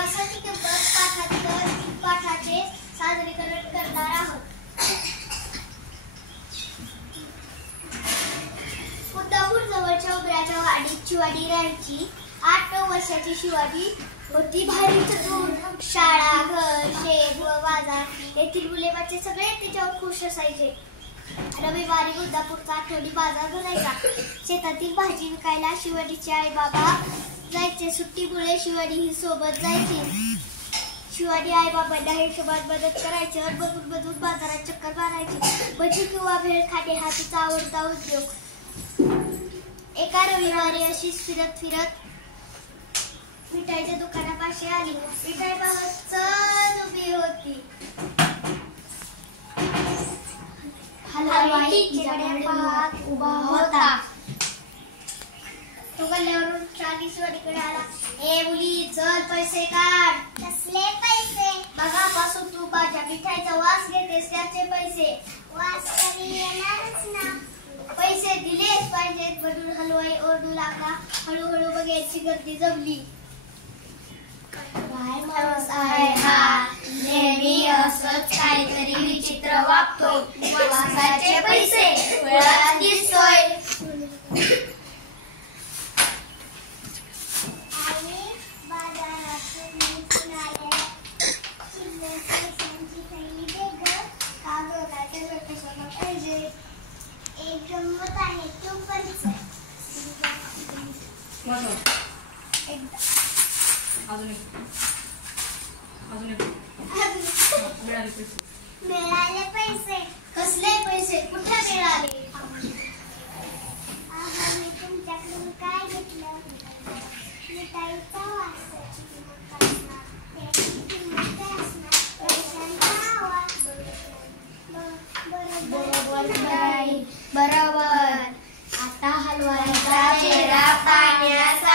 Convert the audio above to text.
वसंती पाठाचे सादरीकरण करणार आहोत. मुद्दापूर जवळच्या उमऱ्याच्या वाडीत शिवाजी राहायची. 8-9 वर्षाची शिवाजी होती. भारी चतुर. शाळा, घर, शेत व बाजार येथील मुले-बच्चे सगळे तिच्यावर खुश असायचे. रविवारी मुद्दापूरचा आठवडी बाजार भरायचा. शेतातील भाजी विकायला शिवाजीचे आई बाबा जायचे. सुट्टीमुळे शिवाजी ही सोबत जायची. शिवाजी आई बाबांना हिशोबात मदत करायची. मधून बाजारात चक्कर मारायची. भजी किंवा भेळ खाणे हा तिचा आवडता उद्योग. एका रविवारी अशीच फिरत मिठाईच्या दुकानापाशी आली. मिठाई पाहत सहज उभी होती. हलवाई तिच्याकडे पाहत उभा होता. तो गल्ल्यावरून शिवाजीकडे आला. ए मुली, चल पैसे काढ. कसले पैसे? मगापासून तू माझ्या मिठाईचा वास घेतेस त्याचे पैसे. वास कमी येणारच ना. पैसे दिलेच पाहिजेत म्हणून हलवाई ओरडू लागला. हळूहळू बघायची गर्दी जमली. काय माणूस आहे हा, नेहमी असंच काहीतरी विचित्र वागतो. वासाचे पैसे वेळा दिसतोय. एक गंमत आहे, तू पण मिळाले पैसे. कसले पैसे? कुठे मिळाले? मी तुमच्याकडून काय घेतलं? मिठाईचा वास. बरोबर. आता हलवाईचा चेहरा पाहण्यासाठी